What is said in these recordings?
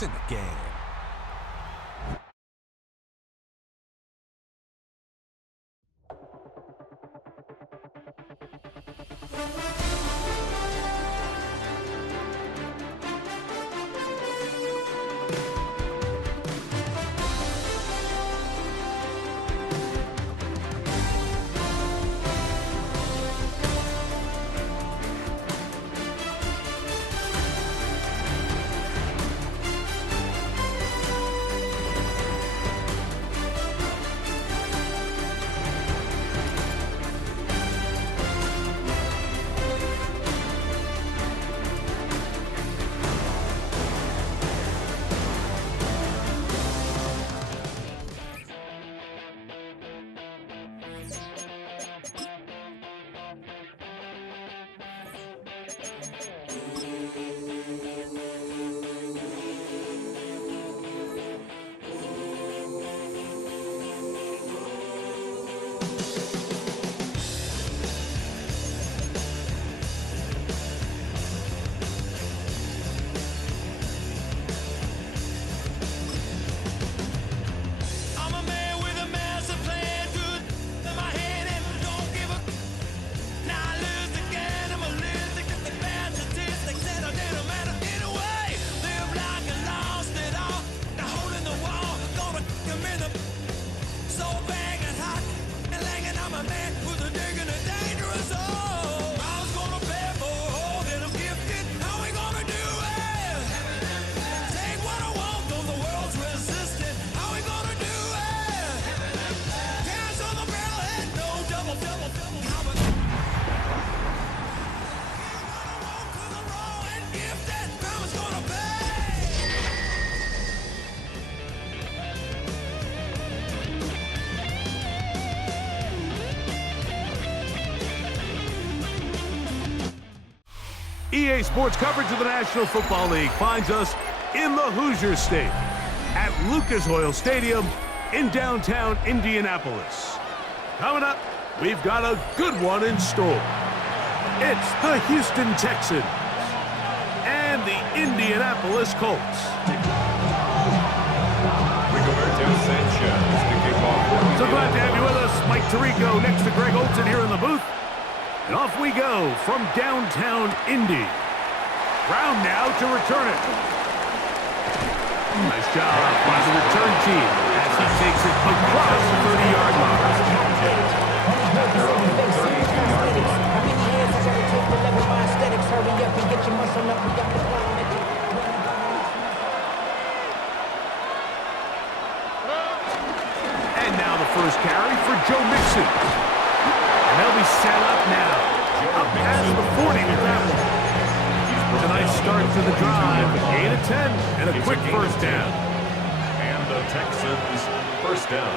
It's in the game. EA Sports coverage of the National Football League finds us in the Hoosier State at Lucas Oil Stadium in downtown Indianapolis. Coming up, we've got a good one in store. It's the Houston Texans and the Indianapolis Colts. So glad to have you with us. Mike Tirico next to Greg Olson here in the booth. And off we go from downtown Indy. Brown now to return it. Nice job by the return team as he takes it across the 30-yard line. And now the first carry for Joe Mixon. And they'll be set up now. Up past the 40 with that one. It's a nice start to the drive. Gain of 10 and a quick first down. And the Texans first down.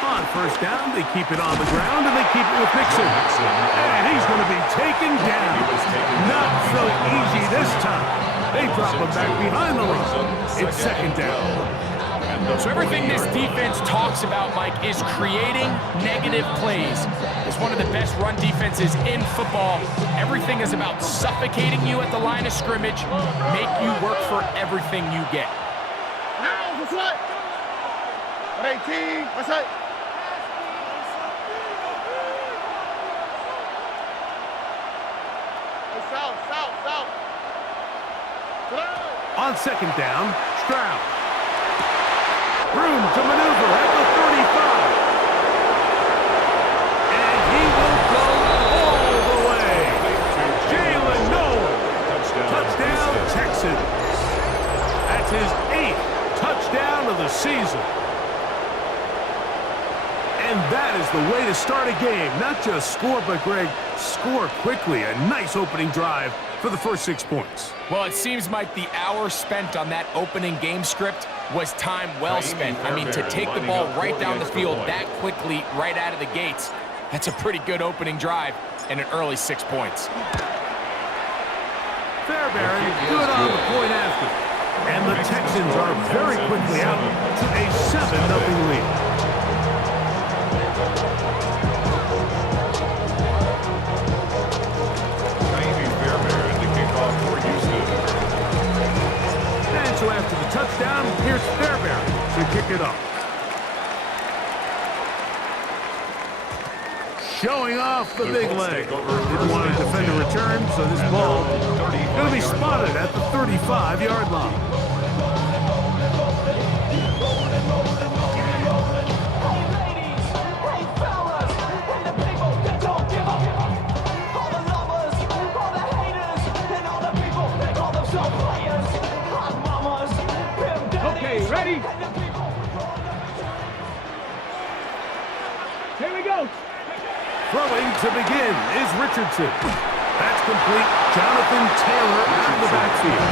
On first down, they keep it on the ground and they keep it with Mixon. And he's going to be taken down. Not so easy this time. They drop him back behind the line. It's second down. So everything this defense talks about, Mike, is creating negative plays. It's one of the best run defenses in football. Everything is about suffocating you at the line of scrimmage, make you work for everything you get. Now, what's what? 18, what's that? South. On second down, Stroud. Room to maneuver at the 35. And he will go all the way. Jalen Noel. Touchdown, Texans. That's his 8th touchdown of the season. And that is the way to start a game. Not just score, but, Greg, score quickly. A nice opening drive for the first 6 points. Well, it seems like the hour spent on that opening game script was time well spent. I mean, to take the ball right down the field that quickly right out of the gates, that's a pretty good opening drive and an early 6 points. Fairbairn good on the point after. And the Texans are very quickly out to a 7-0 lead. Fairbairn to kick off for Houston. showing off the big leg. Didn't want to defend a return, so this ball going to be spotted at the 35-yard line. Okay, ready? Here we go. Throwing to begin is Richardson. That's complete. Jonathan Taylor out of the backfield.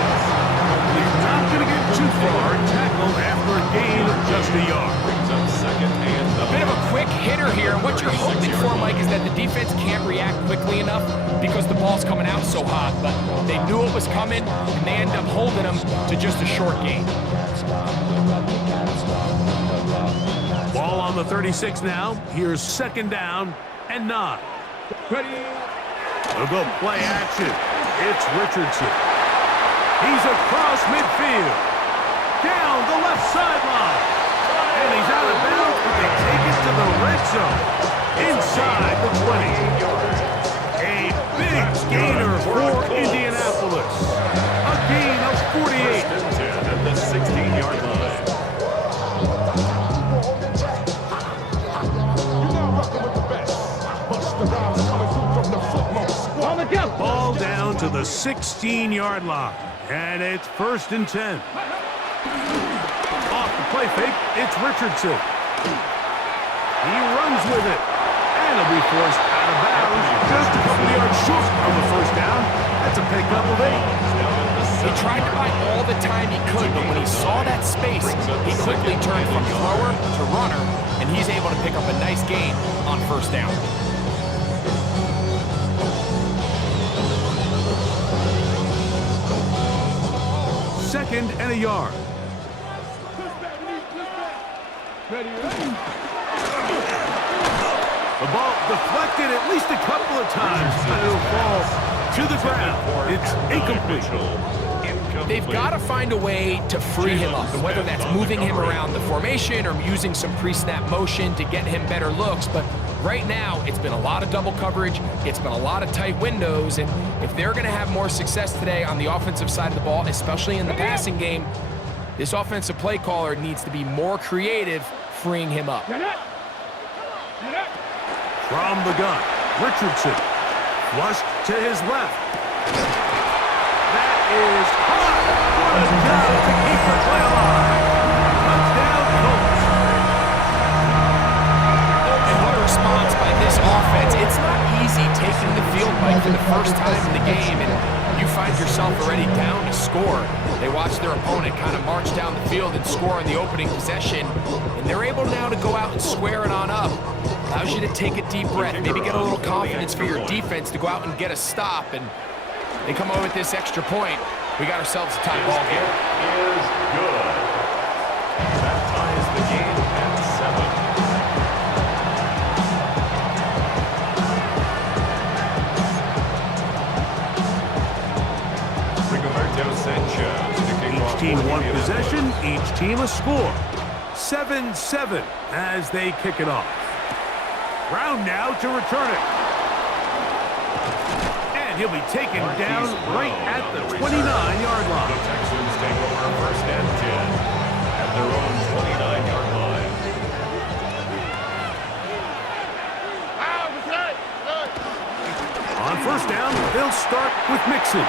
He's not going to get too far. Tackled after a gain of just a yard. Brings up second and A bit of a quick hitter here. What you're hoping for, Mike, is that the defense can't react quickly enough because the ball's coming out so hot. But they knew it was coming, and they end up holding them to just a short gain. Ball on the 36 now. Here's second down and 9. Ready? They'll go play action. It's Richardson. He's across midfield. Down the left sideline. And he's out of bounds, but they take it to the red zone. Inside the 20. A big gainer for Indianapolis. A gain of 48. 10 at the 16-yard line. Ball down to the 16-yard line. And it's 1st and 10. Off the play fake, it's Richardson. He runs with it. And he'll be forced out of bounds. Just a couple yards short of the first down. That's a pickup of 8. He tried to buy all the time he could, but when he saw that space, he quickly turned from thrower to runner, and he's able to pick up a nice gain on first down. Second and a yard. The ball deflected at least a couple of times, but it'll fall to the ground. It's incomplete. They've got to find a way to free him up, and whether that's moving him around the formation or using some pre-snap motion to get him better looks, but right now it's been a lot of double coverage, it's been a lot of tight windows, and if they're going to have more success today on the offensive side of the ball, especially in the passing game, this offensive play caller needs to be more creative freeing him up. From the gun, Richardson. Flushed to his left. That is caught. What a job to keep the play alive. Touchdown, Colts. And what a response by this offense. It's not easy taking the field, Mike, for the first time in the game, and you find yourself already down to score. They watch their opponent kind of march down the field and score on the opening possession, and they're able now to go out and square it on up. Allows you to take a deep breath, maybe get a little confidence for your defense to go out and get a stop, and they come over with this extra point. We got ourselves a tie ball game. Is good. That ties the game at 7. Rigoberto Sanchez. Each team one possession, each team a score. 7-7 as they kick it off. Brown now to return it. And he'll be taken down right at the 29-yard line. The Texans take over 1st and 10 at their own 29-yard line. On 1st down, they'll start with Mixon.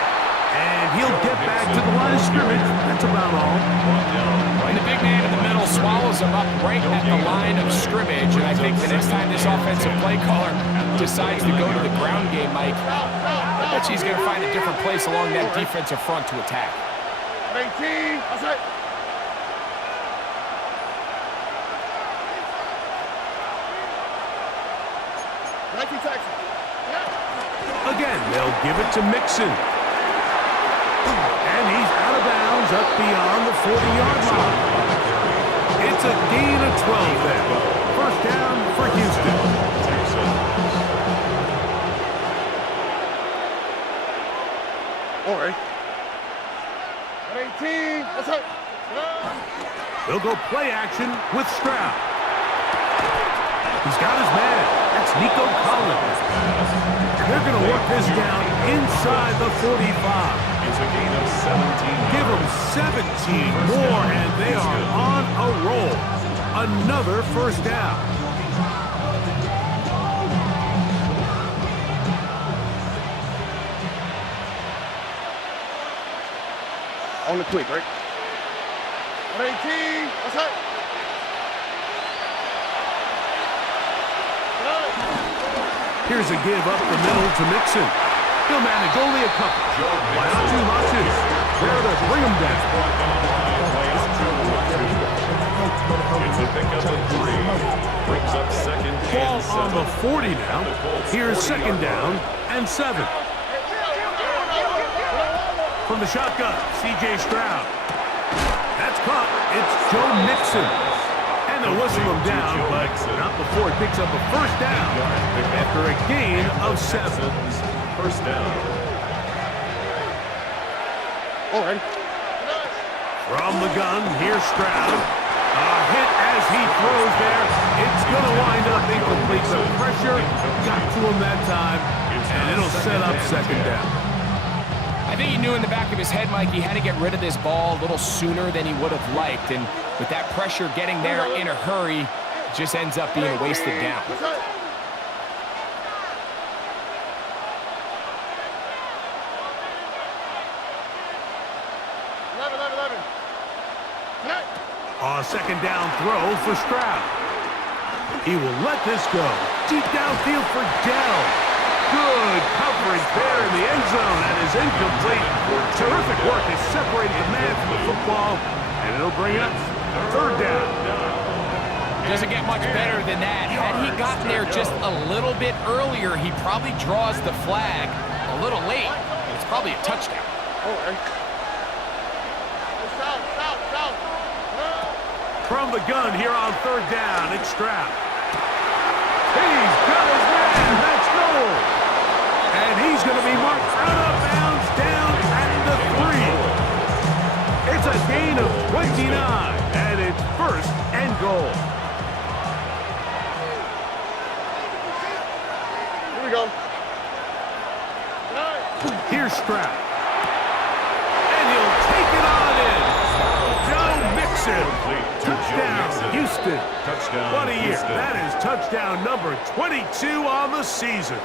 And he'll get back to the line of scrimmage. That's about all. And the big man in the middle swallows him up right at the line of scrimmage. And I think the next time this offensive play caller decides to go to the ground game, Mike, I bet he's going to find a different place along that defensive front to attack. 18. That's it. Texans. Again, they'll give it to Mixon. And he's out of bounds up beyond the 40-yard line. It's a gain of 12 then. 1st down for Houston. All right. 18. That's it. They'll go play action with Stroud. He's got his man. That's Nico Collins. They're going to work this down inside the 45. It's a gain of 17. Give them 17 more, and they are on a roll. Another first down. On the quick, right? 118. That's it. Here's a give up the middle to Mixon. He'll manage only a couple. Latu. There to bring him down. It's a pickup of 3. Brings up second Ball and 7. on the 40 now. Here's second down and 7. From the shotgun, C.J. Stroud. That's caught. It's Joe Mixon. And they'll whistle him down, but not before he picks up a first down after a gain of 7. First down. All right. From the gun, here's Stroud. A hit as he throws there. It's going to wind up incomplete. The pressure got to him that time, and it'll set up second down. I think he knew in the back of his head, Mike, he had to get rid of this ball a little sooner than he would have liked. And with that pressure getting there in a hurry, it just ends up being a wasted down. A second down throw for Stroud. He will let this go. Deep downfield for Dell. Good coverage there in the end zone. That is incomplete. Terrific work to separate the man from the football, and it'll bring up third down. Doesn't get much better than that. Had he gotten there just a little bit earlier, he probably draws the flag a little late. It's probably a touchdown. From the gun here on third down, it's Stroud. He's got his man. That's goal. And he's going to be marked out of bounds down at the 3. It's a gain of 29, and it's first and goal. Here we go. Here's Stroud. And he'll take it on in. Joe Mixon. Touchdown, Houston. Touchdown, What a year. Houston. That is touchdown number 22 on the season.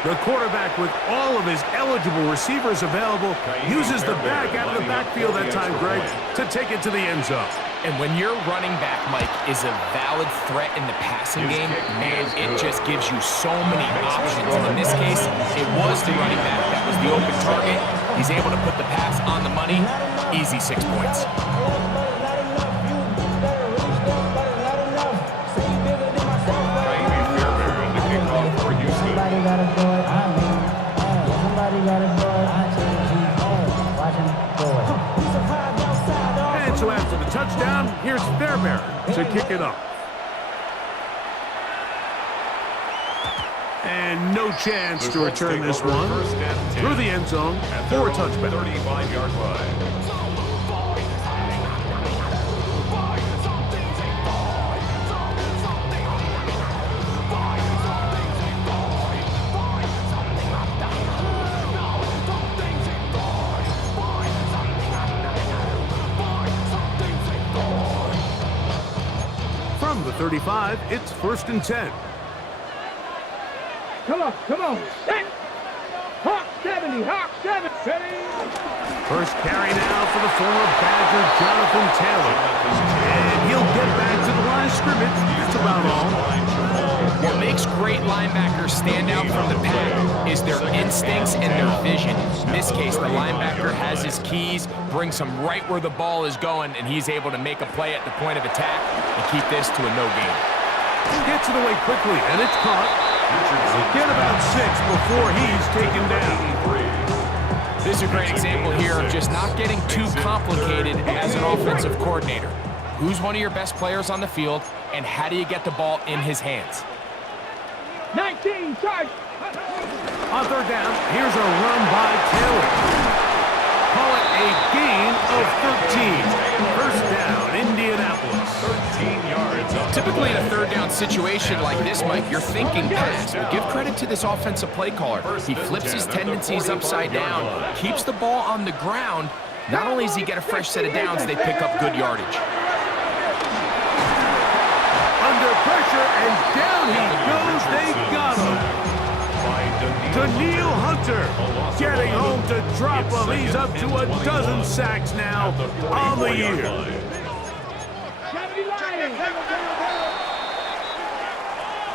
The quarterback, with all of his eligible receivers available, uses the back out of the backfield that time, Greg, to take it to the end zone. And when your running back, Mike, is a valid threat in the passing game, man, it just gives you so many options. And in this case, it was the running back that was the open target. He's able to put the pass on the money. Easy 6 points. And so after the touchdown, here's Fairbairn to kick it off. And no chance to return this one through the end zone for a touchback. 35-yard line. From the 35, it's first and 10. Come on. Set. Hawk 70, Hawk 70. First carry now for the former Badger, Jonathan Taylor. And he'll get back to the line of scrimmage. That's about all. What makes great linebackers stand out from the pack is their instincts and their vision. In this case, the linebacker has his keys, brings him right where the ball is going, and he's able to make a play at the point of attack and keep this to a no gain. Gets it away quickly, and it's caught. Get about 6 before he's taken down. This is a great example here of just not getting too complicated as an offensive coordinator. Who's one of your best players on the field, and how do you get the ball in his hands? 19, charge. On third down, here's a run by Taylor. Call it a gain of 13. First down, Indianapolis. 13 yards. Typically in a third down situation like this, Mike, you're thinking pass. But give credit to this offensive play caller. He flips his tendencies upside down, keeps the ball on the ground. Not only does he get a fresh set of downs, they pick up good yardage. Under pressure, and down he goes. They got him. Daniil Hunter getting home to drop him. He's up to a dozen sacks now on the year.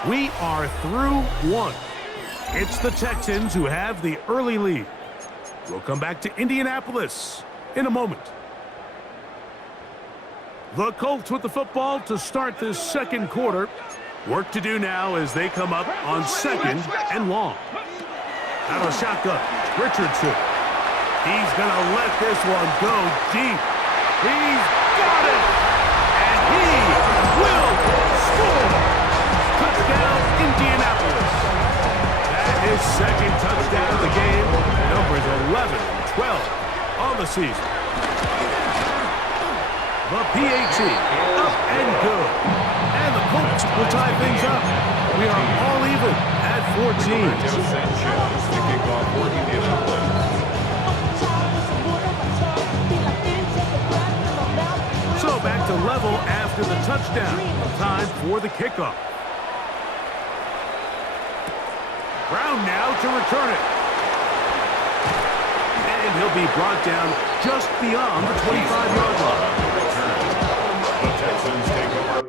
We are through one. It's the Texans who have the early lead. We'll come back to Indianapolis in a moment. The Colts with the football to start this second quarter. Work to do now as they come up on second and long. Out of shotgun, Richardson. He's going to let this one go deep. He's got it! And he will score! Touchdown, Indianapolis. That is second touchdown of the game. Numbers 11 and 12 on the season. The PAT, up and good. And the Colts will tie things up. We are all even at 14. So back to level after the touchdown. Time for the kickoff. Brown now to return it. And he'll be brought down just beyond the 25-yard line. The Texans take over.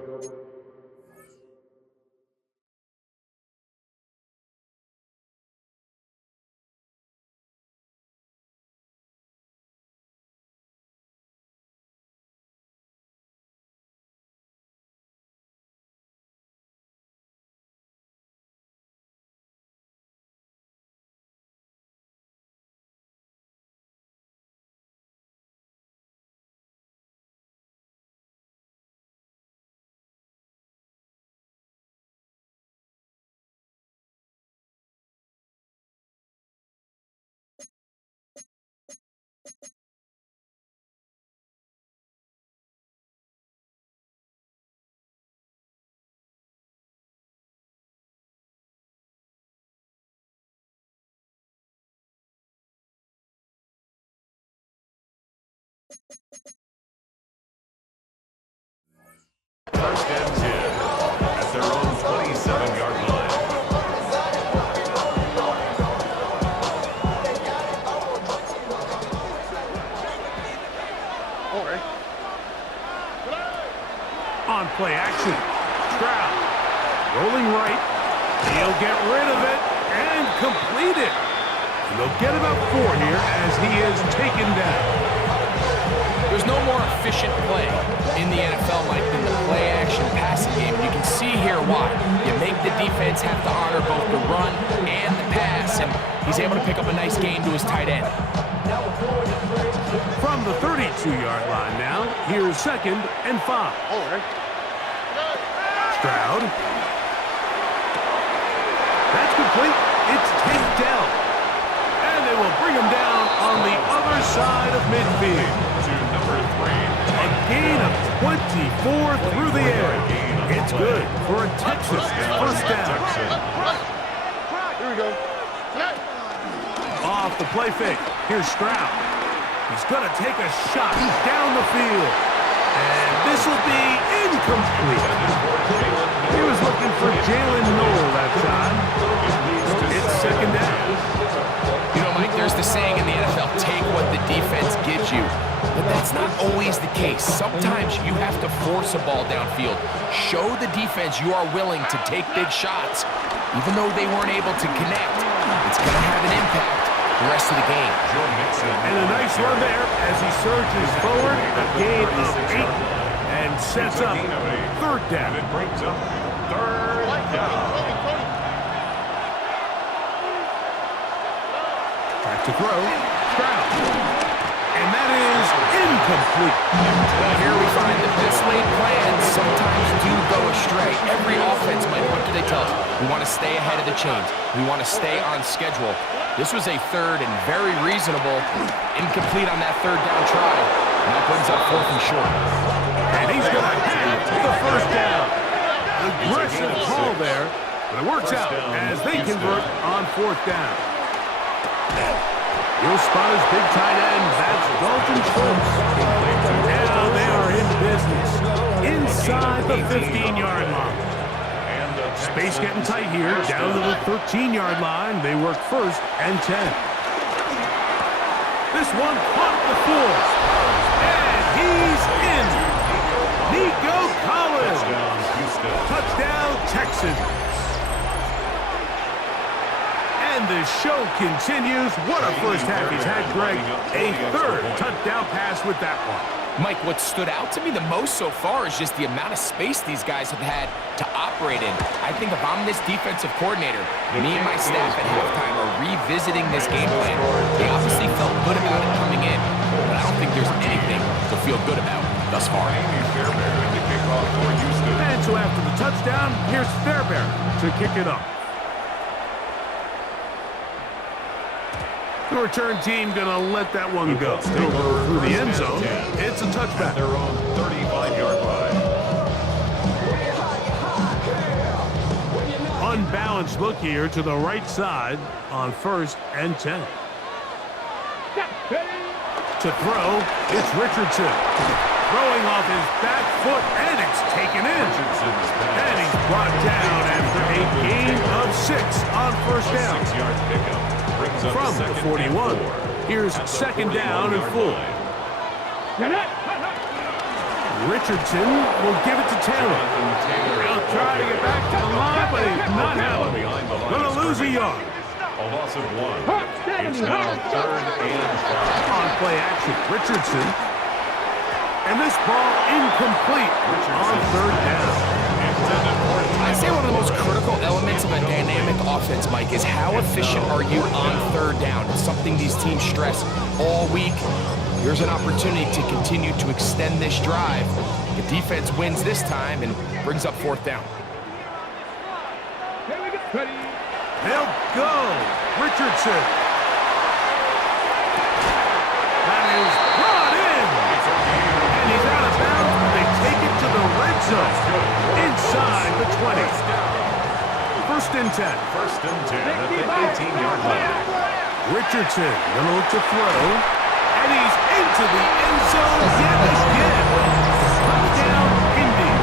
First and 10 at their own 27-yard line. On play action, Stroud rolling right. He'll get rid of it and complete it. And they'll get about 4 here as he is taken down. There's no more efficient play in the NFL, Mike, than the play-action passing game. And you can see here why. You make the defense have to honor both the run and the pass, and he's able to pick up a nice gain to his tight end. From the 32-yard line now, here's second and 5. All right. Stroud. That's complete. It's Tank down. And they will bring him down on the other side of midfield. To number 3. A gain of 24 through the air. It's good for a Texas first down. Here we go. Off the play fake. Here's Stroud. He's going to take a shot down the field. And this will be incomplete. He was looking for Jalen Noel that time. It's second down. You know, Mike, there's the saying in the NFL, take what the defense gives you. But that's not always the case. Sometimes you have to force a ball downfield. Show the defense you are willing to take big shots. Even though they weren't able to connect, it's going to have an impact the rest of the game. And a nice run there as he surges forward. A gain of 8 and sets up third down. It brings up third down. Back to throw. Stroud. And that is incomplete. Well, here we find the best laid plans sometimes do go astray. Every offense, Mike, what do they tell us? We want to stay ahead of the chains. We want to stay on schedule. This was a third and very reasonable. Incomplete on that third down try. And that brings up 4th and short. And he's going to have the first down. Aggressive call there, but it works out as they convert on 4th down. You'll spot his big tight end. That's Dalton Schultz. Now they are in business inside the 15-yard line. Space getting tight here, down to the 13-yard line. They work 1st and 10. This one caught the floor. And he's in. Nico Collins. Touchdown, Texans. And the show continues. What a first half he's had, Greg. A 3rd touchdown pass with that one. Mike, what stood out to me the most so far is just the amount of space these guys have had to operate in. I think if I'm this defensive coordinator, me and my staff at halftime are revisiting this game plan. They obviously felt good about it coming in, but I don't think there's anything to feel good about thus far. And so after the touchdown, here's Fairbairn to kick it up. The return team going to let that one go. It'll go through the end zone. It's a touchback. Their own 35-yard line. Unbalanced look here to the right side on 1st and 10. To throw, it's Richardson. Throwing off his back foot, and it's taken in. And he's brought down after a gain of 6 on 1st down. 6-yard pickup. From the 41. Here's 2nd down and 4. Richardson will give it to Taylor. He'll try to get back to the line, but he's not having it. Going to lose a yard. A loss of 1. It's now 3rd and 5. On play action, Richardson. And this ball incomplete on 3rd down. I'd say one of the most critical elements of a dynamic offense, Mike, is how efficient are you on 3rd down. It's something these teams stress all week. Here's an opportunity to continue to extend this drive. The defense wins this time and brings up 4th down. They'll go. Richardson. That is brought in. And he's out of bounds, but they take it to the red zone. Inside the 20. 1st and 10. 1st and 10 at the 18-yard line. Richardson gonna look to throw. And he's into the end zone yet again. Touchdown, Indy.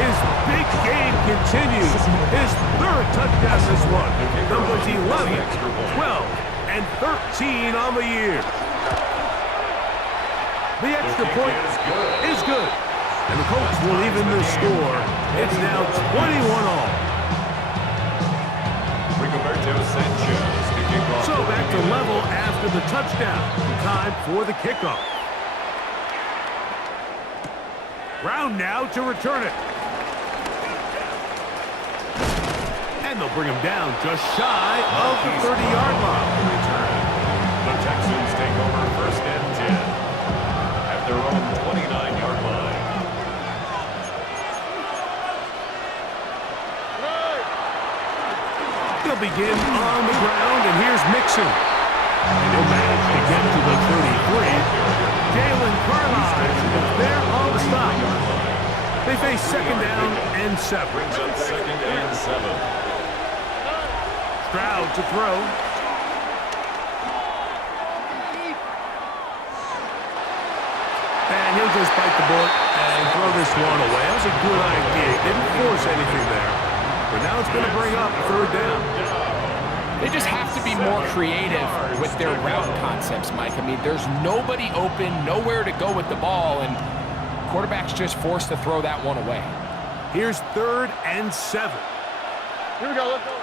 His big game continues. His 3rd touchdown this one. Numbers 11, 12, and 13 on the year. The extra point is good. And the Colts will even the score. It's now 21-all. So back to level after the touchdown. Time for the kickoff. Brown now to return it. And they'll bring him down just shy of the 30-yard line. The Texans take over 1st and 10 at their own 29-yard line. They'll begin on the ground, and here's Mixon. And he'll manage to get to the 33. Jalen Carlisle is there on the stop. They face 2nd down and 7. Brings up 2nd and 7. Stroud to throw. And he'll just bite the bullet and throw this one away. That was a good idea. Didn't force anything there. But now it's going to bring up 3rd down. They just have to be more creative with their route concepts, Mike. I mean, there's nobody open, nowhere to go with the ball, and quarterback's just forced to throw that one away. Here's 3rd and 7. Here we go. Let's go.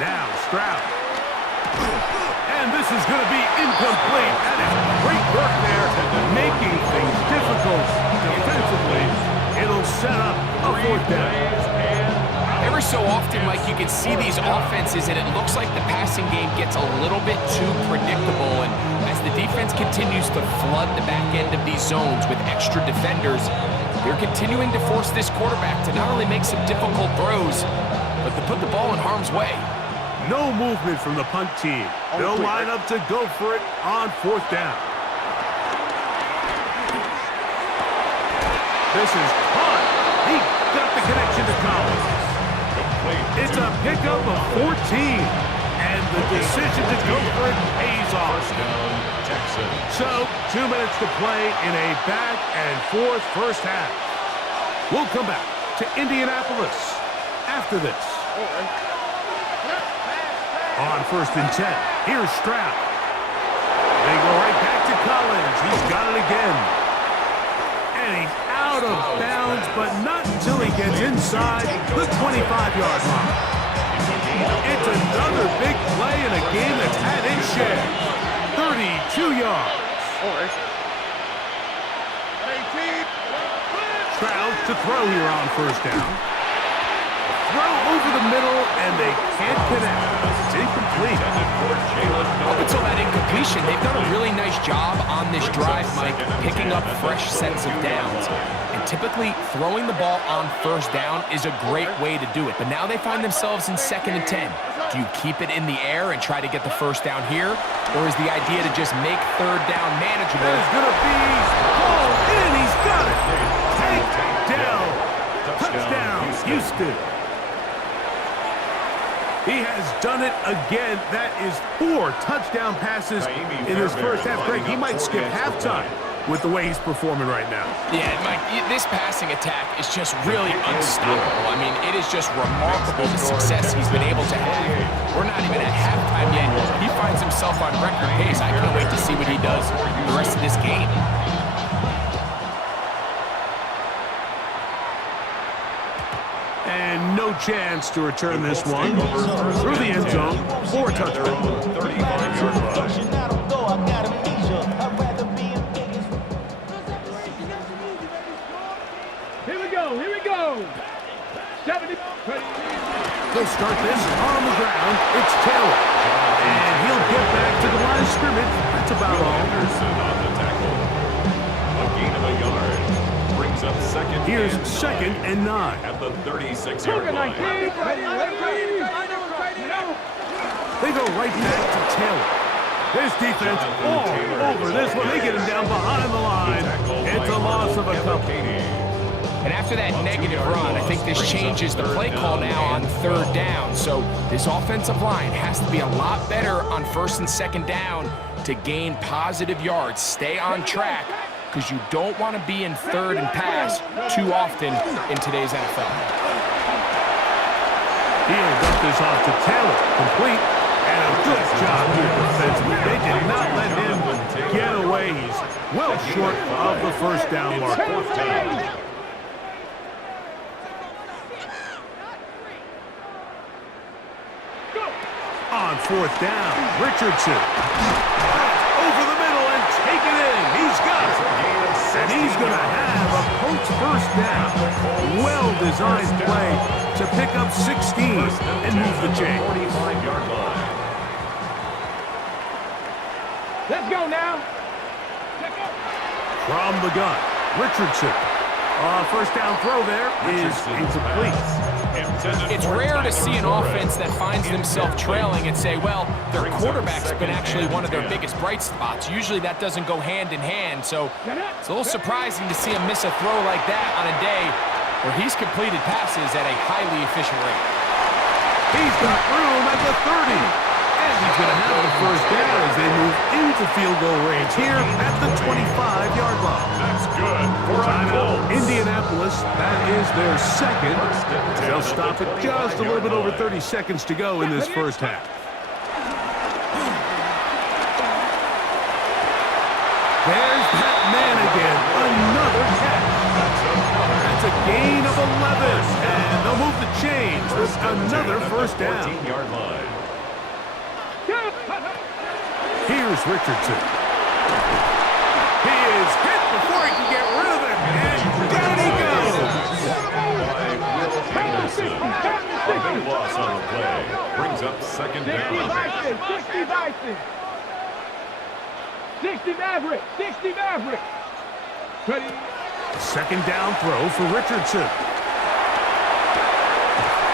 Now Stroud. And this is going to be incomplete. That is great work there, making things difficult defensively. It'll set up a 4th down. Every so often, Mike, you can see these offenses, and it looks like the passing game gets a little bit too predictable. And as the defense continues to flood the back end of these zones with extra defenders, they're continuing to force this quarterback to not only make some difficult throws, but to put the ball in harm's way. No movement from the punt team. They'll line up to go for it on 4th down. This is caught. He got the connection to Collins. It's a pickup of 14. And the decision to go for it pays off. First down, Texans. So, 2 minutes to play in a back-and-forth first half. We'll come back to Indianapolis after this. On 1st and 10, here's Stroud. They go right back to Collins. He's got it again. And he's out of bounds, but not until he gets inside the 25-yard line. It's another big play in a game that's had its share. 32 yards. Stroud to throw here on 1st down. Throw over the middle, and they can't connect. It's incomplete. Up until that incompletion, they've done a really nice job on this drive, Mike, picking up fresh sets of downs. And typically, throwing the ball on 1st down is a great way to do it. But now they find themselves in 2nd and 10. Do you keep it in the air and try to get the 1st down here? Or is the idea to just make 3rd down manageable? There's going to be ball in. He's got it. Take down. Touchdown, Houston. He has done it again. That is 4 touchdown passes in his first half. Greg, he might skip halftime with the way he's performing right now. Yeah, Mike, this passing attack is just really unstoppable. I mean, it is just remarkable the success he's been able to have. We're not even at halftime yet. He finds himself on record pace. I can't wait to see what he does the rest of this game. And no chance to return this one through the end zone for a touchdown. 35-yard line. Here we go. 70. They'll start this on the ground. It's Taylor. And he'll get back to the line of scrimmage. That's about all. Anderson on the tackle. A gain of a yard. Brings up 2nd. Here's 2nd and 9. At the 36-yard line. They go right back to Taylor. This defense all over this one. They get him down behind the line. It's a loss of a couple. And after that negative run, I think this changes the play call now on 3rd down. So this offensive line has to be a lot better on 1st and 2nd down to gain positive yards. Stay on track, because you don't want to be in 3rd and pass too often in today's NFL. He'll dump this off to Taylor. Complete. And a good job here defensively. They did not let him get away. He's well short of the 1st down mark. 4th down. On 4th down, Richardson. Over the middle and take it in. He's got it. And he's going to have a Colts 1st down. Well-designed play to pick up 16 and move the chain. 45-yard line. Let's go now. From the gun, Richardson. 1st down throw there is incomplete. It's rare to see an offense that finds themselves trailing and say, well, their quarterback's been actually one of their biggest bright spots. Usually that doesn't go hand in hand, so it's a little surprising to see him miss a throw like that on a day where he's completed passes at a highly efficient rate. He's got room at the 30. And he's going to have the 1st down as they move into field goal range here at the 25-yard line. That's good for a Timeout, Colts. Indianapolis. That is their 2nd. They'll stop it just a little bit over 30 seconds to go in this first half. There's that man again. Another catch. That's a gain of 11. And they'll move the chains with another 1st down. 14-yard line. Here's Richardson. He is hit before he can get rid of it. And down he goes. Anderson. A big loss on the play. Brings up 2nd down. 60 Maverick. 60 Maverick. 2nd down throw for Richardson.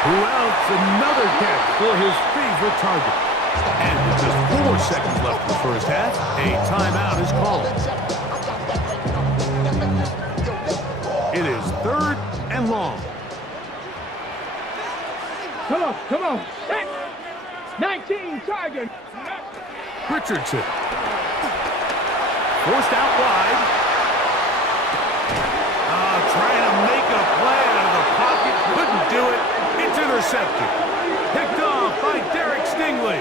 Who else? Another catch for his favorite target. And with just 4 seconds left in the first half, a timeout is called. It is 3rd and long. Come on, come on. 19 target. Richardson. Forced out wide. Trying to make a play out of the pocket. Couldn't do it. It's intercepted. Picked off by Derek Stingley.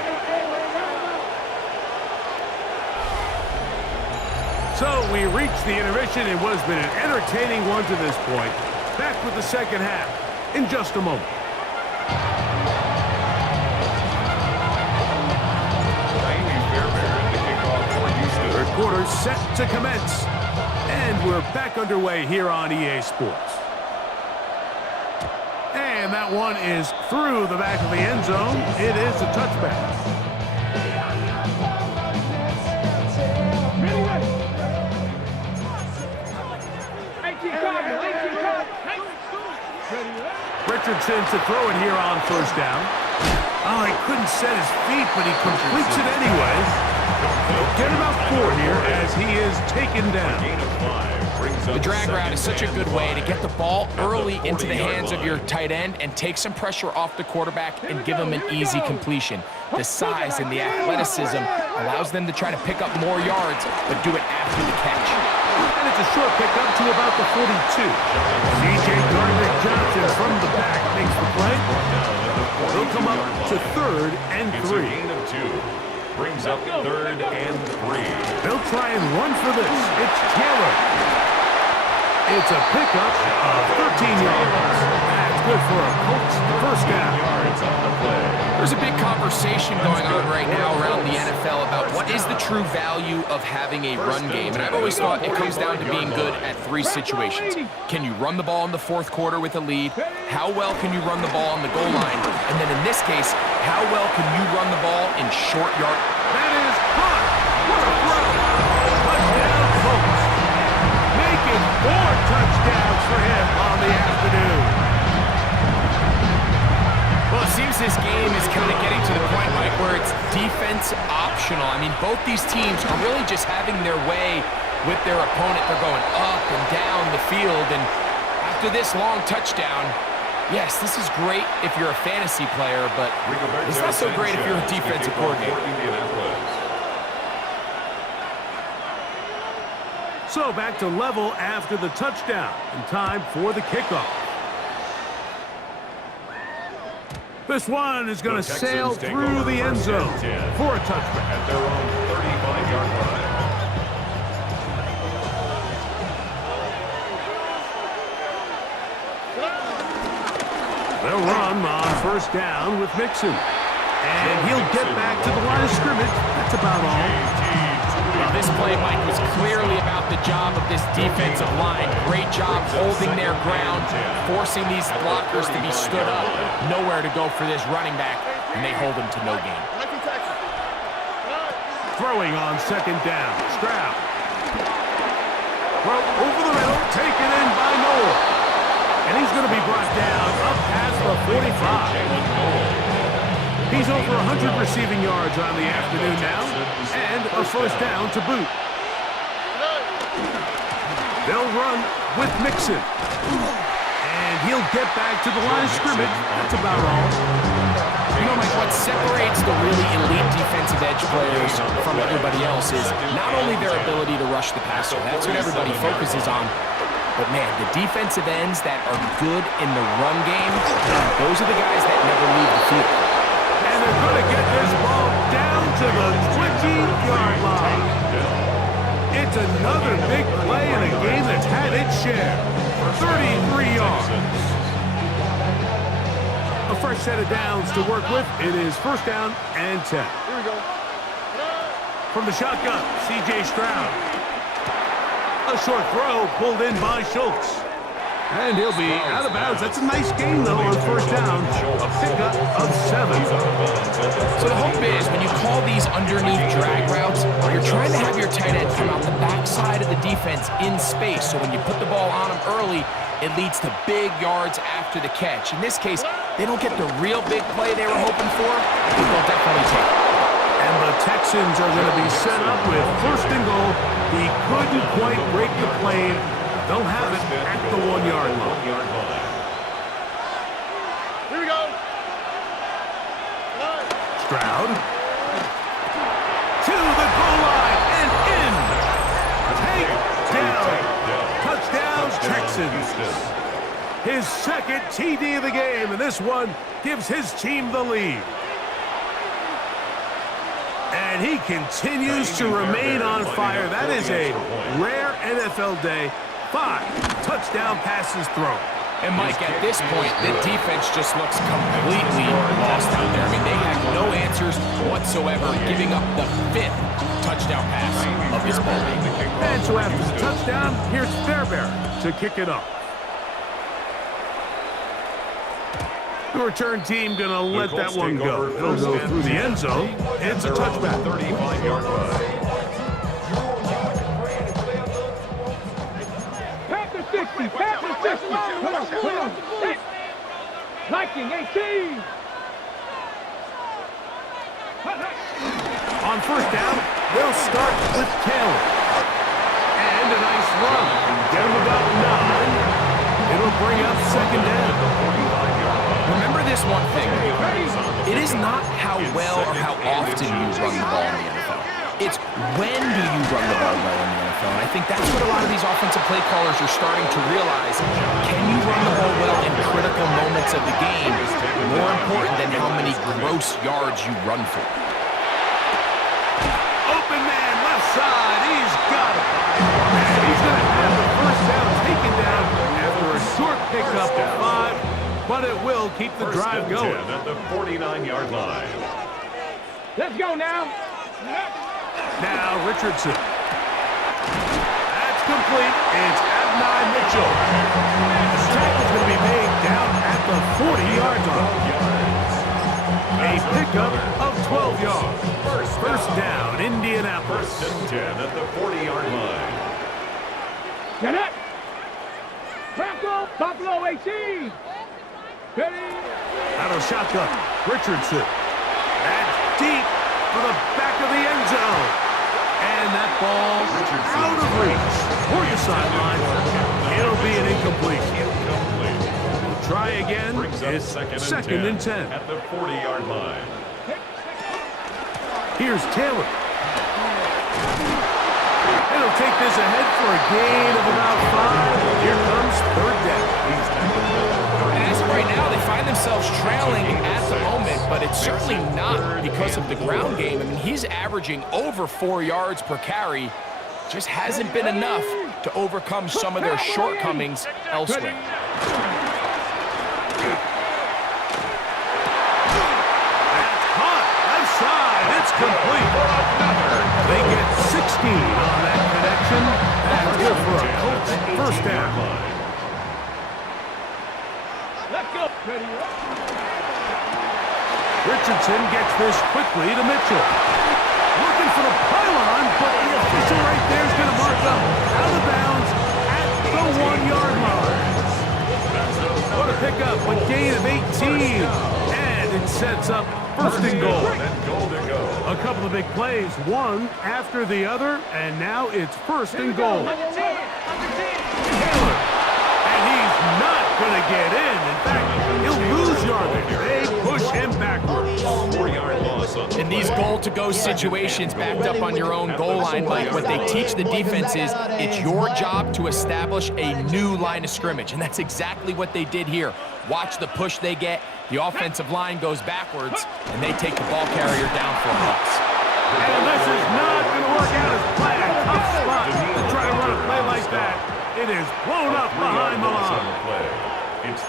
So we reached the intermission in what has been an entertaining one to this point. Back with the second half in just a moment. Third quarter set to commence. And we're back underway here on EA Sports. And that one is through the back of the end zone. It is a touchback. Richardson to throw it here on first down. Oh, he couldn't set his feet, but he completes it anyway. He'll get about 4 here as he is taken down. The drag route is such a good way to get the ball early into the hands of your tight end and take some pressure off the quarterback and give him an easy completion. The size and the athleticism allows them to try to pick up more yards, but do it after the catch. And it's a short pickup to about the 42. C.J. Gardner-Johnson from the back makes the play. They'll come up to 3rd and 3. Brings up 3rd and 3. They'll try and run for this. It's Taylor. It's a pickup of 13 yards. That's good for a Colts first down. There's a big conversation going on right now around the NFL about what is the true value of having a run game. And I've always thought it comes down to being good at 3 situations. Can you run the ball in the 4th quarter with a lead? How well can you run the ball on the goal line? And then in this case, how well can you run the ball in short yard? That is caught. What a throw. Touchdown, Colts. Making 4 touchdowns for him on the afternoon. Well, it seems this game is kind of getting to the point, Mike, where it's defense optional. I mean, both these teams are really just having their way with their opponent. They're going up and down the field, and after this long touchdown, yes, this is great if you're a fantasy player, but it's not so great if you're a defensive coordinator. So back to level after the touchdown, and time for the kickoff. This one is going to sail through the end zone for a touchback. At their own 35-yard line. They'll run on first down with Mixon. And he'll get back to the line of scrimmage. That's about all. Well, this play, Mike, was clearly about the job of this defensive line. Great job holding their ground, forcing these blockers to be stood up. Nowhere to go for this running back, and they hold him to no gain. Throwing on second down. Stroud. Throw over the middle. Taken in by Noel. And he's going to be brought down up past the 45. He's over 100 receiving yards on the afternoon now, and a first down to boot. They'll run with Mixon. And he'll get back to the line of scrimmage. That's about all. You know, Mike, what separates the really elite defensive edge players from everybody else is not only their ability to rush the passer. That's what everybody focuses on. But, man, the defensive ends that are good in the run game, those are the guys that never leave the field. And they're going to get this ball down to the 20-yard line. It's another big play in a game that's had its share. 33 yards. A fresh set of downs to work with. It is first down and 10. Here we go. From the shotgun, C.J. Stroud. A short throw pulled in by Schultz. And he'll be out of bounds. That's a nice gain, though, on first down. A pickup of 7. So the hope is when you call these underneath drag routes, you're trying to have your tight end come out the backside of the defense in space. So when you put the ball on him early, it leads to big yards after the catch. In this case, They don't get the real big play they were hoping for, but they'll definitely take it. And the Texans are going to be set up with first and goal. He couldn't quite break the plane. They'll have it at the 1-yard line. Here we go. Stroud. To the goal line and in. Take down. Touchdown, Texans. His second TD of the game, and this one gives his team the lead. And he continues to remain on fire. That is a rare NFL day. 5 touchdown passes thrown. And Mike, at this point, the defense just looks completely lost out there. I mean, they have no answers whatsoever, giving up the 5th touchdown pass of this ball game. And so after the touchdown, here's Fairbairn to kick it off. The return team going to let that one go. It'll go through the end zone. It's a touchback. 35-yard line. Panther 60, Panther 60. Come on. Hey. Viking 18. On first down, they'll start with Taylor. And a nice run. Down about 9. It'll bring up second down. Remember this one thing. It is not how well or how often you run the ball in the NFL. It's when do you run the ball well in the NFL. And I think that's what a lot of these offensive play callers are starting to realize. Can you run the ball well in critical moments of the game? More important than how many gross yards you run for. Open man, left side. He's got it. And he's going to have the first down taken down after a short pickup at 5. But it will keep the drive going. At the 49-yard line. Let's go now. Now Richardson. That's complete. It's Abnai Mitchell. The tackle's going to be made down at the 40-yard line. A pickup of 12 yards. First down, Indianapolis. First and 10 at the 40-yard line. Get it. Bronco, Buffalo 18. Ready? Out of shotgun, Richardson. That's deep for the back of the end zone. And that ball out of reach for your sideline. It'll be an incompletion. We'll try again. It's second and 10. At the 40-yard line. Here's Taylor. It'll take this ahead for a gain of about 5. Here comes third down. Right now, they find themselves trailing at the moment, but it's certainly not because of the ground game. I mean, he's averaging over 4 yards per carry. Just hasn't been enough to overcome some of their shortcomings elsewhere. That's caught. Left side. It's complete. They get 16 on that connection. And good for a Colts first down. Let's go. Ready? Richardson gets this quickly to Mitchell. Looking for the pylon, but the official right there is going to mark up out of bounds at the 1-yard line. What a pickup, a gain of 18. And it sets up first and goal. A couple of big plays, one after the other, and now it's first and goal. Taylor. And he's not going to get in. In fact, he'll lose yardage. They push him backwards. 4-yard loss on the In these goal-to-go situations backed up on your own goal line, Mike, what they teach the defense is it's your job to establish a new line of scrimmage, and that's exactly what they did here. Watch the push they get. The offensive line goes backwards, and they take the ball carrier down for a loss. And this is not going to work out as planned. Tough spot to try to run a play like that. It is blown up behind the line.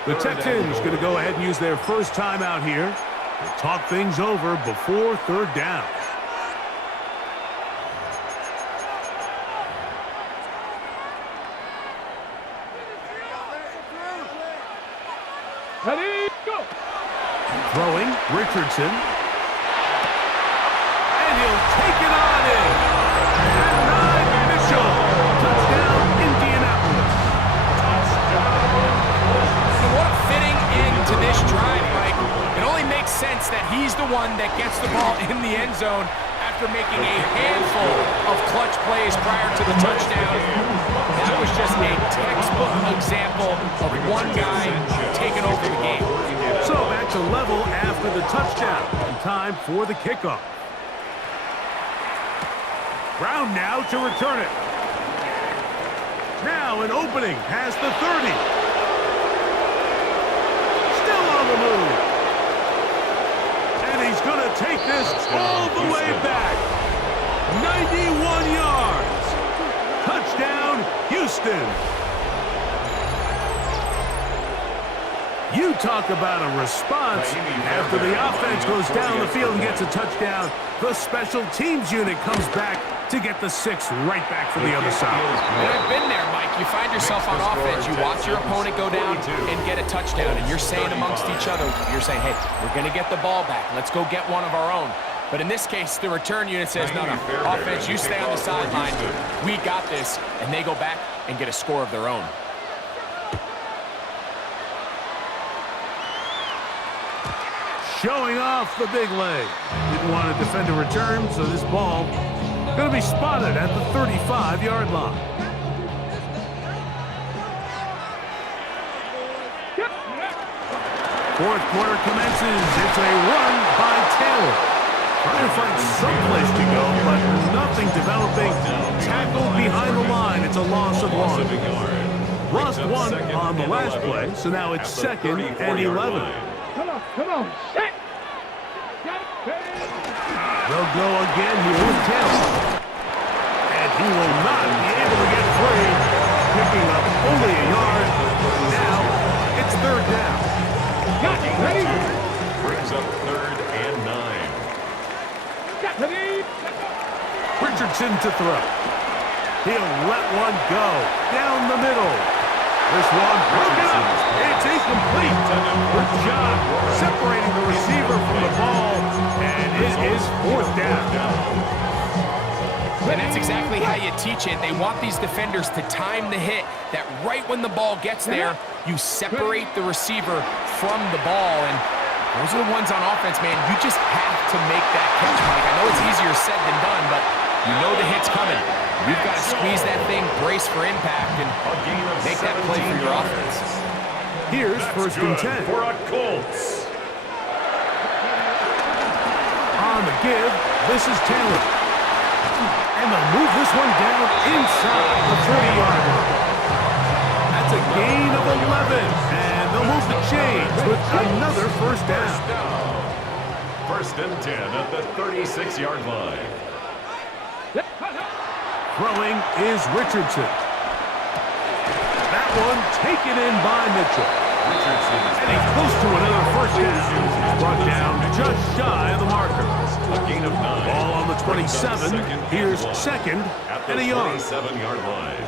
The Texans going to go ahead and use their first timeout here to talk things over before third down. Ready? Go. Throwing, Richardson. And he'll take it on in. And Mitchell. Touchdown, Indianapolis. So what a fitting end to this drive by sense that he's the one that gets the ball in the end zone after making a handful of clutch plays prior to the touchdown. That was just a textbook example of one guy taking over the game. So back to level after the touchdown. And time for the kickoff. Brown now to return it. Now an opening has the 30. Still on the move. And he's going to take this all the way back. 91 yards. Touchdown, Houston. You talk about a response. After the offense goes down the field and gets a touchdown, the special teams unit comes back to get the 6 right back from the other side. And I've been there, Mike. You find yourself on offense, you watch your opponent go down and get a touchdown, and you're saying amongst each other, you're saying, hey, we're going to get the ball back. Let's go get one of our own. But in this case, the return unit says, no, offense, you stay on the sideline. We got this. And they go back and get a score of their own. Showing off the big leg. Didn't want to defend a return, so this ball going to be spotted at the 35-yard line. Fourth quarter commences. It's a run by Taylor. Trying to find some place to go, but nothing developing. Tackled behind the line. It's a loss of 1. Lost 1 on the last play, so now it's 2nd and 11. Come on, set! They'll go again here with Taylor. And he will not be able to get free. Picking up only a yard. Now it's 3rd down. Got it, ready? Brings up 3rd and 9. Got it. Richardson to throw. He'll let one go. Down the middle. This one broken up. It's incomplete. Good job separating the receiver from the ball. And it is 4th down. And that's exactly how you teach it. They want these defenders to time the hit, that right when the ball gets there, you separate the receiver from the ball. And those are the ones on offense, man. You just have to make that catch, Mike. I know it's easier said than done, but you know the hit's coming. You've got to squeeze that thing, brace for impact, and make that play for your offense. Here's 1st and 10. For a Colts. On the give, this is Taylor. And they'll move this one down inside the 30-yard line. That's a gain of 11. And they'll move the chains with another 1st down. 1st and 10 at the 36-yard line. Throwing is Richardson. That one taken in by Mitchell. Richardson And he's close to another 1st down. Brought down just shy of the marker. a gain of 9. Ball on the 27. Here's 2nd and a yard. 27-yard line.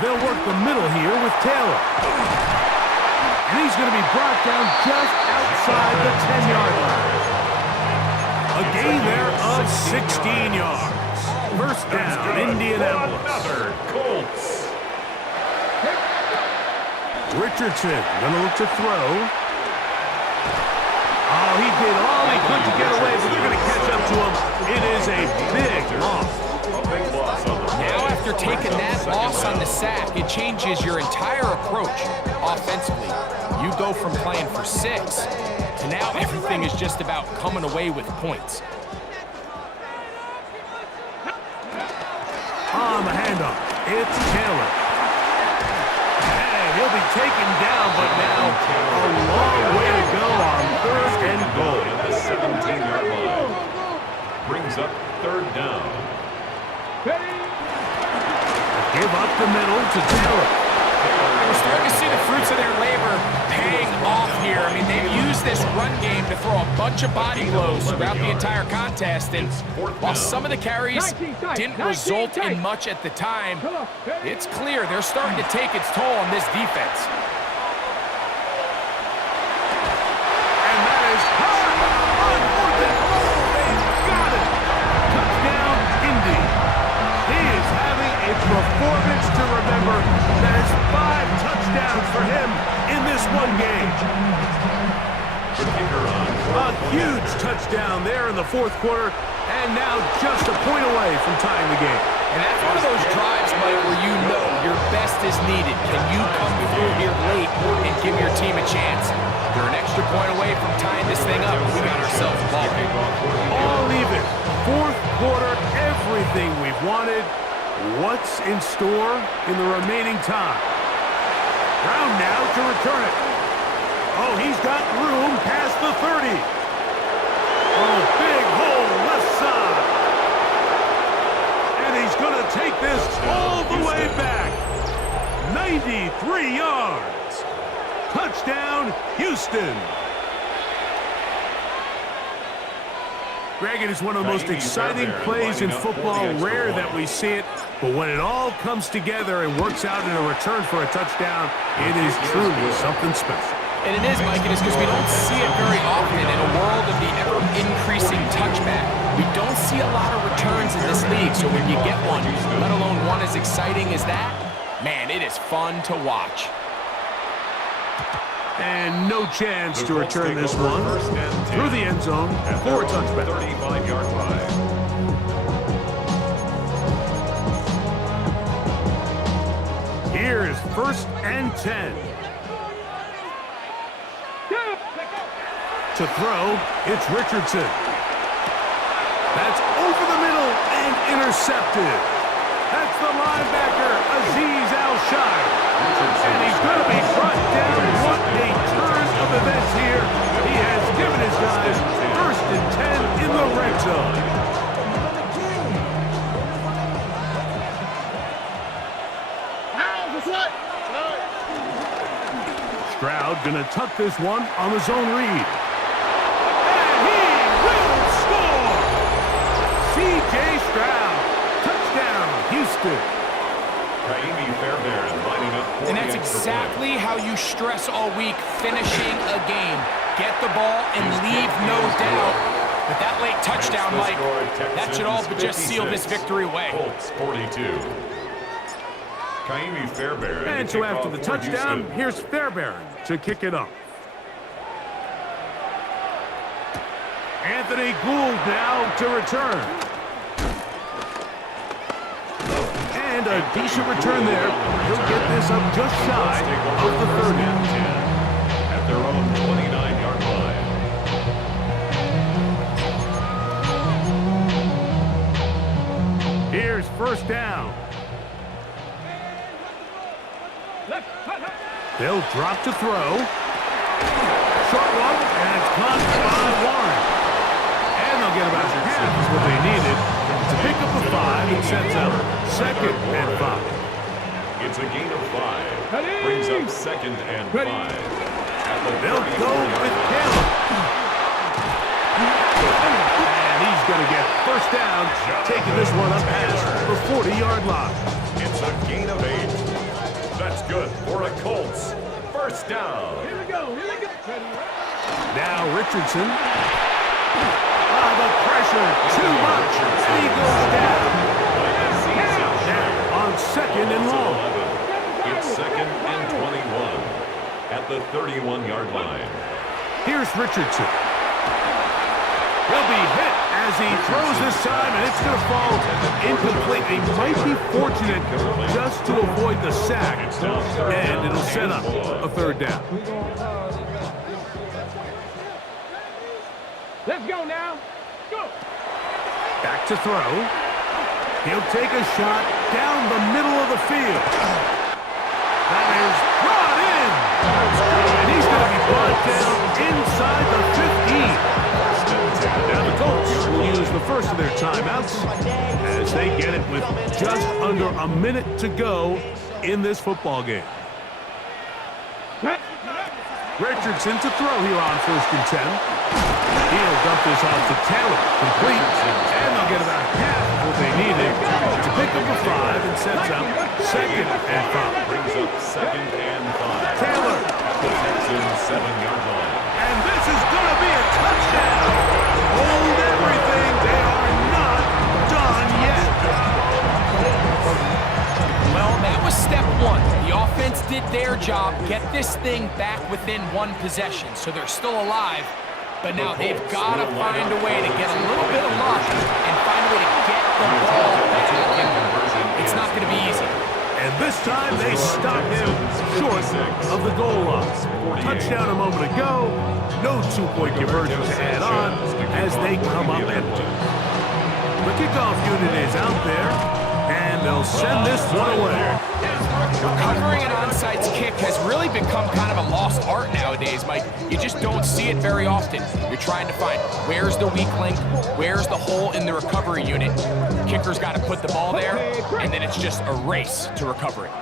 They'll work the middle here with Taylor. And he's going to be brought down just outside the 10-yard line. A gain there of 16 yards. 1st down, Indianapolis. Another Colts. Richardson going to look to throw. Oh, he did all he could to get away, but they're going to catch up to him. It is a big loss. A big loss on the Now after taking that loss on the sack, it changes your entire approach offensively. You go from playing for 6 to now everything is just about coming away with points. On the handoff, it's Taylor. And he'll be taken down, but now a long way to go on 3rd and goal. at the 17-yard line. Brings up 3rd down. Give up the middle to Taylor. We're starting to see the fruits of their labor paying off here. I mean, they've used this run game to throw a bunch of body blows throughout the entire contest. And while some of the carries didn't result in much at the time, it's clear they're starting to take its toll on this defense. And that is high on 4th and goal. They've got it. Touchdown, Indy. He is having a performance to remember. That is 5 touchdowns for him in this this one game. A huge touchdown there in the fourth quarter, and now just a point away from tying the game. And that's one of those drives, Mike, where you know your best is needed. Can you come through here late and give your team a chance? You're an extra point away from tying this thing up. We got ourselves a ball game. All even. Fourth quarter, everything we've wanted. What's in store in the remaining time? Brown now to return it. Oh, he's got room past the 30. Oh, big hole left side. And he's going to take this all the way back. 93 yards. Touchdown, Houston. Greg, it is one of the most exciting plays in football. Rare that we see it, but when it all comes together and works out in a return for a touchdown, it is truly something special. And it is, Mike, and it's because we don't see it very often in a world of the ever-increasing touchback. We don't see a lot of returns in this league, so when you get one, let alone one as exciting as that, man, it is fun to watch. And no chance to return this one through the end zone for a touchback. 35-yard line. Here is 1st and 10. To throw, it's Richardson. That's over the middle and intercepted. That's the linebacker, Azeez Al-Shire. And he's going to be brought down. What a turn of events here. He has given his guys 1st and 10 in the red zone. Stroud going to tuck this one on the zone read. And he will score! C.J. Stroud. Touchdown, Houston. And that's exactly how you stress all week, finishing a game. Get the ball and leave no doubt. But that late touchdown, Mike, that should all but just seal this victory away. Colts 42. And so after the touchdown, here's Fairbairn to kick it off. Anthony Gould now to return. And a decent return there. He'll get this up just shy of the 30. At their own 29-yard line. Here's 1st down. They'll drop to throw. Short one, and it's caught by Warren. And they'll get about half is what they needed to pick up the 5 and sets up 2nd and 5. It's a gain of 5. Brings up 2nd and 5. They'll go with Caleb. And he's going to get 1st down, taking this one up past the 40-yard line. It's a gain of 8. That's good for a Colts. 1st down. Here we go. Now Richardson. The pressure, too much. And he goes down. Now on 2nd and long. It's 2nd and 21 at the 31-yard line. Here's Richardson. He'll be hit as he throws this time, and it's going to fall incomplete. He might be fortunate just to avoid the sack, and it'll set up a 3rd down. Let's go now. Go. Back to throw. He'll take a shot down the middle of the field. That is brought in. And he's going to be brought down inside the 15. Now the Colts will use the first of their timeouts as they get it with just under a minute to go in this football game. Richardson to throw here on 1st and 10. He'll dump this off to Taylor, complete, and they'll get about half of what they needed to pick up a 5 and sets up 2nd and 5. Brings up 2nd and 5. Taylor. At the Texans 7-yard line. And this is going to be a touchdown. Hold everything. They are not done yet. Well, that was step one. The offense did their job, get this thing back within one possession, so they're still alive. But now they've got to find a way to get a little bit of luck and find a way to get the ball back. And it's not going to be easy. And this time they stop him short of the goal line. Touchdown a moment ago. No two-point conversion to add on as they come up empty. The kickoff unit is out there, and they'll send this one away. Recovering an onside kick has really become kind of a lost art nowadays, Mike. You just don't see it very often. You're trying to find where's the weak link, where's the hole in the recovery unit. Kicker's got to put the ball there, and then it's just a race to recover it.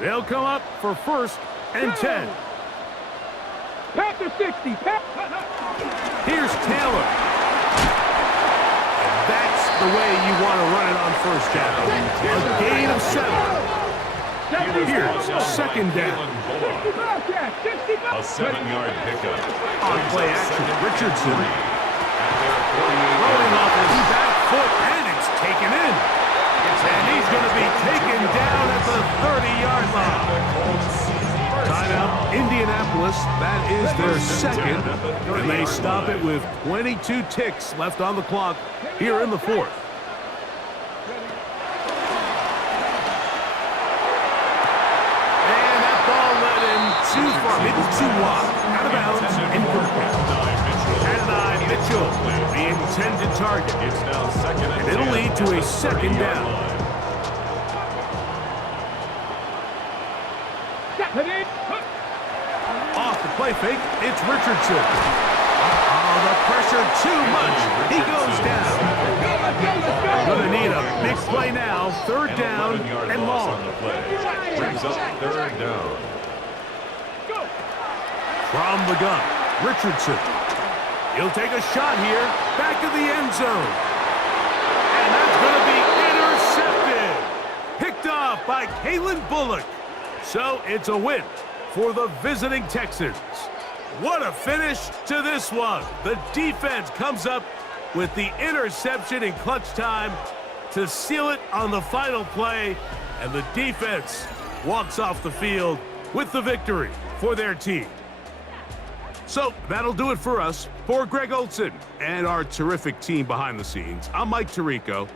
They'll come up for 1st and 10. Pass to 60. Here's Taylor. And that's the way you want to run it on 1st down. A gain of 7. Here's 2nd down. A 7-yard pickup. On play action, Richardson. Rolling off his back foot, and it's taken in. And he's going to be taken down at the 30-yard line. Timeout, Indianapolis. That is their 2nd. And they stop it with 22 ticks left on the clock here in the 4th. Too far, maybe too wide, out of bounds, incomplete. Adonai Mitchell, the intended target. It's now 2nd and it'll lead to a 2nd down. Off the play fake, it's Richardson. Oh, the pressure too much. He goes down. Gonna need a big play now. 3rd down and long. Brings up 3rd down. From the gun, Richardson. He'll take a shot here, back of the end zone. And that's going to be intercepted. Picked off by Kalen Bullock. So it's a win for the visiting Texans. What a finish to this one. The defense comes up with the interception in clutch time to seal it on the final play. And the defense walks off the field with the victory for their team. So that'll do it for us. For Greg Olson and our terrific team behind the scenes, I'm Mike Tirico.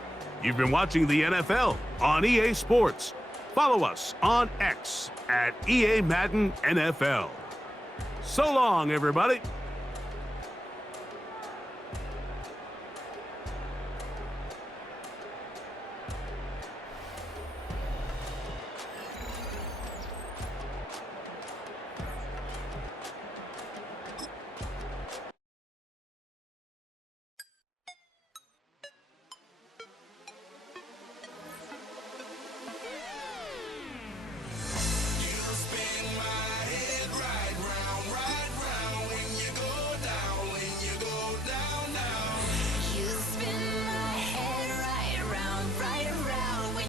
You've been watching the NFL on EA Sports. Follow us on X at EA Madden NFL. So long, everybody.